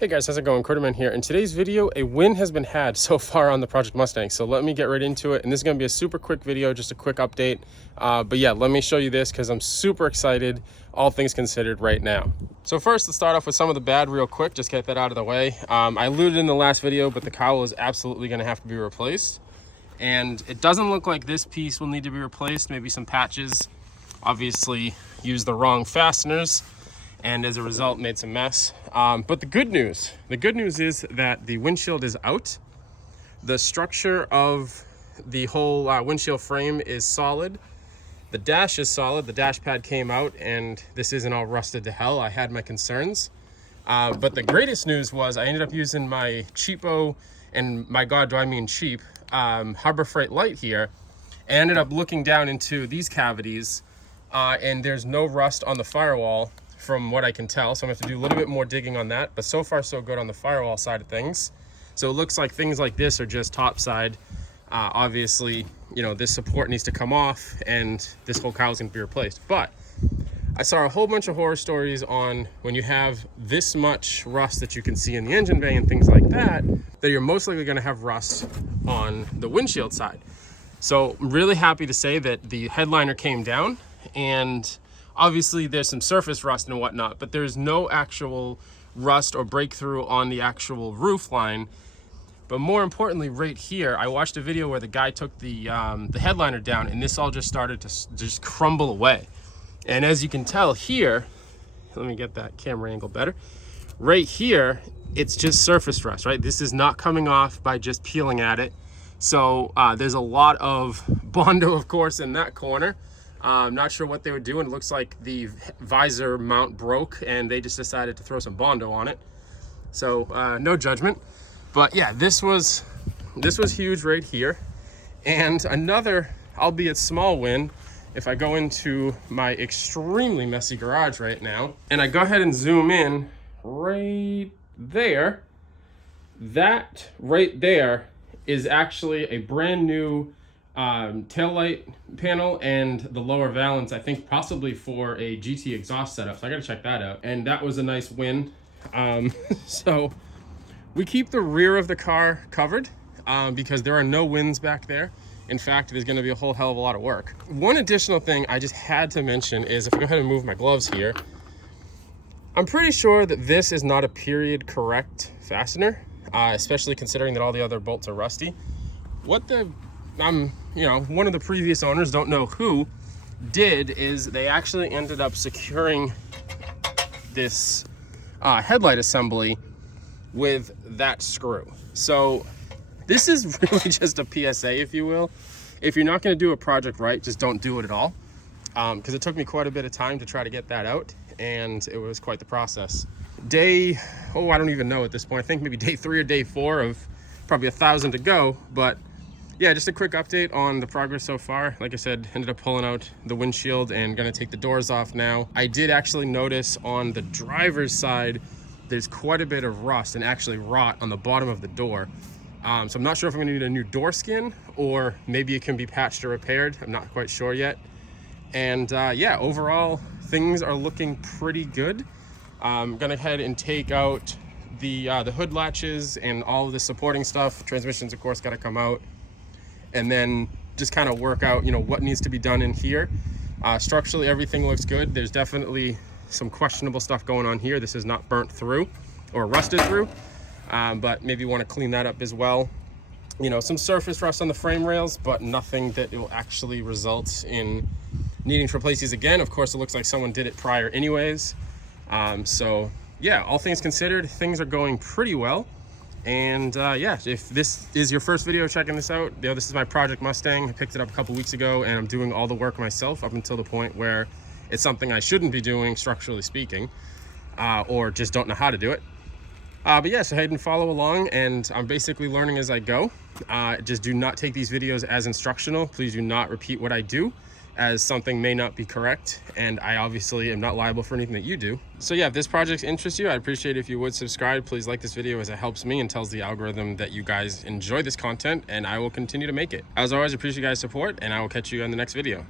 Hey guys, how's it going? CoderMan here. In today's video, a win has been had so far on the Project Mustang. So let me get right into it. And this is going to be a super quick video, just a quick update. But yeah, let me show you this because I'm super excited, all things considered right now. So first, let's start off with some of the bad real quick, just get that out of the way. I alluded in the last video, but the cowl is absolutely going to have to be replaced. And it doesn't look like this piece will need to be replaced, maybe some patches. Obviously, used the wrong fasteners, and as a result made some mess. But the good news is that the windshield is out. The structure of the whole windshield frame is solid. The dash is solid. The dash pad came out, and this isn't all rusted to hell. I had my concerns. But the greatest news was I ended up using my cheapo, and my God, do I mean cheap, Harbor Freight light here. I ended up looking down into these cavities, and there's no rust on the firewall, from what I can tell. So I'm gonna have to do a little bit more digging on that, but so far so good on the firewall side of things. So it looks like things like this are just topside. Obviously, you know, this support needs to come off and this whole cowl is gonna be replaced. But I saw a whole bunch of horror stories on when you have this much rust that you can see in the engine bay and things like that, that you're most likely gonna have rust on the windshield side. So I'm really happy to say that the headliner came down, and obviously there's some surface rust and whatnot, but there's no actual rust or breakthrough on the actual roof line. But more importantly, right here, I watched a video where the guy took the headliner down, and this all just started to just crumble away. And as you can tell here, let me get that camera angle better. Right here, it's just surface rust, right? This is not coming off by just peeling at it. So there's a lot of Bondo, of course, in that corner. I'm not sure what they were doing. It looks like the visor mount broke and they just decided to throw some Bondo on it. So no judgment. But yeah, this was huge right here. And another, albeit small win, if I go into my extremely messy garage right now, and I go ahead and zoom in right there, that right there is actually a brand new taillight panel and the lower valance, I think possibly for a GT exhaust setup. So I gotta check that out. And that was a nice win. So we keep the rear of the car covered because there are no winds back there. In fact, there's gonna be a whole hell of a lot of work. One additional thing I just had to mention is, if I go ahead and move my gloves here, I'm pretty sure that this is not a period correct fastener, especially considering that all the other bolts are rusty. What the you know, one of the previous owners, don't know who, did is they actually ended up securing this headlight assembly with that screw. So this is really just a PSA, if you will. If you're not going to do a project right, just don't do it at all, because it took me quite a bit of time to try to get that out, and it was quite the process. I don't even know at this point. I think maybe day 3 or day 4 of probably 1,000 to go, but yeah, just a quick update on the progress so far. Like I said, ended up pulling out the windshield and gonna take the doors off now. I did actually notice on the driver's side, there's quite a bit of rust and actually rot on the bottom of the door. So I'm not sure if I'm gonna need a new door skin, or maybe it can be patched or repaired. I'm not quite sure yet. And yeah, overall, things are looking pretty good. I'm gonna head and take out the hood latches and all of the supporting stuff. Transmissions, of course, gotta come out. And then just kind of work out, you know, what needs to be done in here. Structurally, everything looks good. There's definitely some questionable stuff going on here. This is not burnt through or rusted through, but maybe want to clean that up as well. You know, some surface rust on the frame rails, but nothing that will actually result in needing to replace these again. Of course, it looks like someone did it prior anyways. So yeah, all things considered, things are going pretty well. And yeah, if this is your first video checking this out, you know, this is my Project Mustang. I picked it up a couple weeks ago, and I'm doing all the work myself up until the point where it's something I shouldn't be doing, structurally speaking, or just don't know how to do it. But yeah, so head and follow along, and I'm basically learning as I go. Just do not take these videos as instructional. Please do not repeat what I do, as something may not be correct, and I obviously am not liable for anything that you do. So yeah, if this project interests you, I'd appreciate it if you would subscribe. Please like this video, as it helps me and tells the algorithm that you guys enjoy this content, and I will continue to make it. As always, I appreciate you guys' support, and I will catch you on the next video.